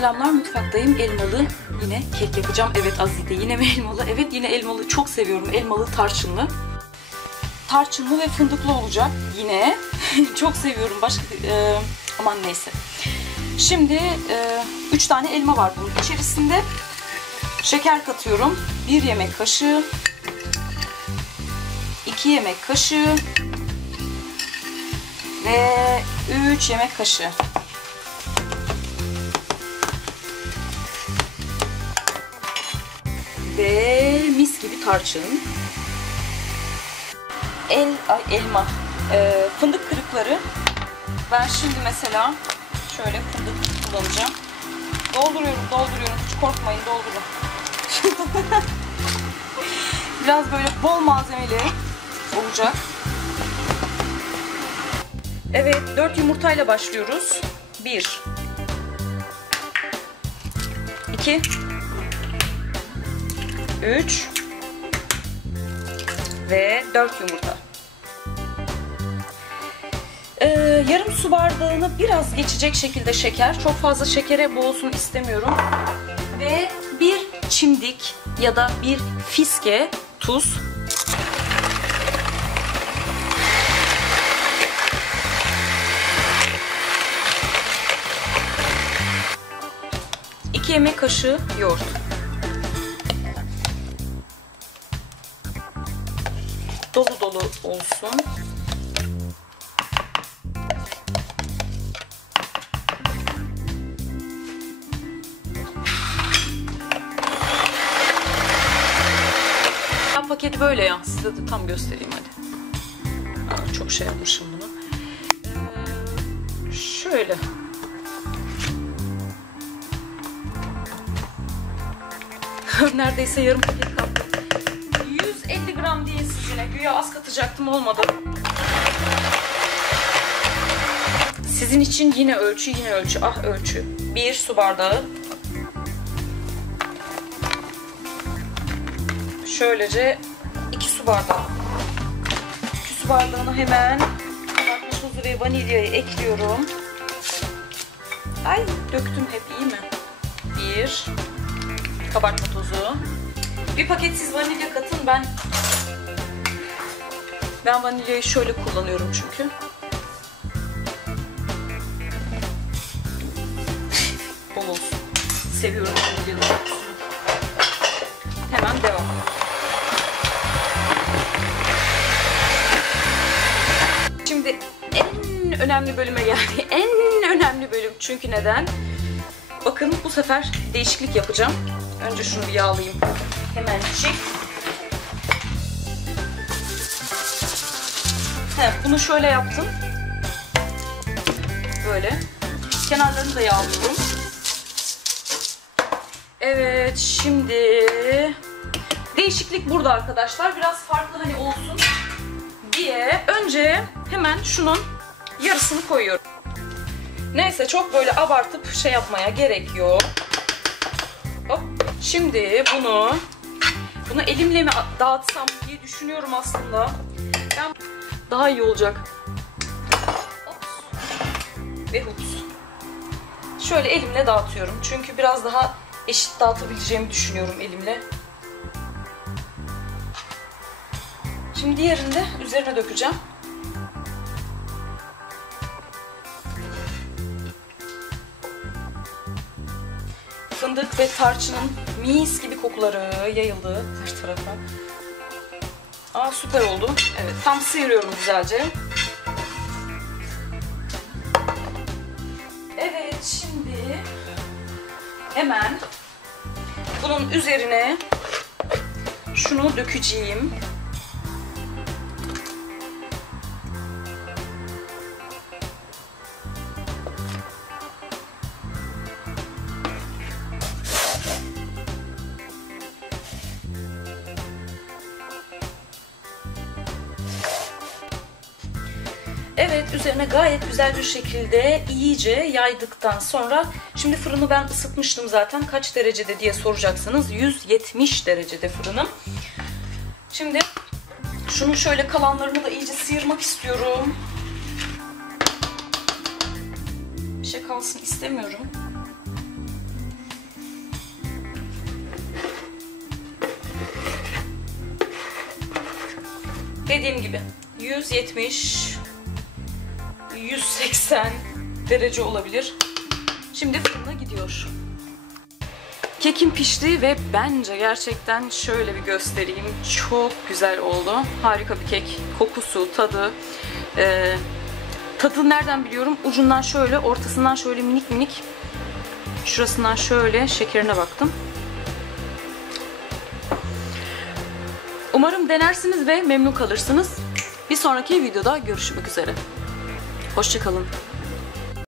selamlar. Mutfaktayım. Elmalı yine kek yapacağım. Evet Azide yine mi elmalı? Evet yine elmalı. Çok seviyorum. Elmalı tarçınlı. Tarçınlı ve fındıklı olacak yine. Çok seviyorum. Başka e, aman neyse. Şimdi 3 tane elma var bunun içerisinde. Şeker katıyorum. 1 yemek kaşığı. 2 yemek kaşığı. Ve 3 yemek kaşığı. Ve mis gibi tarçın. El, ay elma. Ee, fındık kırıkları. Ben şimdi mesela şöyle fındık kullanacağım. Dolduruyorum, dolduruyorum. Hiç korkmayın, doldurun. Biraz böyle bol malzemeli olacak. Evet, 4 yumurtayla başlıyoruz. 1 2 3 ve 4 yumurta. Ee, yarım su bardağını biraz geçecek şekilde şeker. Çok fazla şekere boğulsun istemiyorum. Ve bir çimdik ya da bir fiske tuz. İki yemek kaşığı yoğurt. Dolu dolu olsun. Ya paketi böyle ya. Size de tam göstereyim hadi. Aa, çok şey yapmışım bunu. Ee, şöyle. Neredeyse yarım paket kaldı. 150 gram değil sizinle. Güya az katacaktım olmadı. Sizin için yine ölçü yine ölçü. Ah ölçü. Bir su bardağı. Şöylece iki su bardağı. İki su bardağına hemen tozu ve vanilyayı ekliyorum. Ay döktüm hep iyi mi? Bir kabartma tozu. Bir paketsiz vanilya katın. Ben ben vanilyayı şöyle kullanıyorum çünkü. Bol olsun. Seviyorum vanilyalı. Hemen devam. Şimdi en önemli bölüme geldi. En önemli bölüm. Çünkü neden? Bakın bu sefer değişiklik yapacağım. Önce şunu bir yağlayayım. Hemen çek. He, bunu şöyle yaptım. Böyle. Kenarlarını da yağlıyorum. Evet, şimdi değişiklik burada arkadaşlar. Biraz farklı hani olsun diye önce hemen şunun yarısını koyuyorum. Neyse çok böyle abartıp şey yapmaya gerek yok. Hop. Şimdi bunu bunu elimle mi dağıtsam diye düşünüyorum aslında. Ben daha iyi olacak. Ve hups. Şöyle elimle dağıtıyorum. Çünkü biraz daha eşit dağıtabileceğimi düşünüyorum elimle. Şimdi diğerini de üzerine dökeceğim. Fındık ve tarçının mis gibi kokuları yayıldı her tarafa. Aa süper oldu. Evet tam sıyırıyorum güzelce. Evet şimdi hemen bunun üzerine şunu dökeceğim. Evet üzerine gayet güzel bir şekilde iyice yaydıktan sonra şimdi fırını ben ısıtmıştım zaten kaç derecede diye soracaksınız 170 derecede fırınım. Şimdi şunun şöyle kalanlarını da iyice sıyırmak istiyorum. Bir şey kalsın istemiyorum. Dediğim gibi 170 180 derece olabilir. Şimdi fırına gidiyor. Kekim pişti ve bence gerçekten şöyle bir göstereyim. Çok güzel oldu. Harika bir kek. Kokusu, tadı. Ee, tadı nereden biliyorum? Ucundan şöyle, ortasından şöyle minik minik. Şurasından şöyle şekerine baktım. Umarım denersiniz ve memnun kalırsınız. Bir sonraki videoda görüşmek üzere. Hoşçakalın.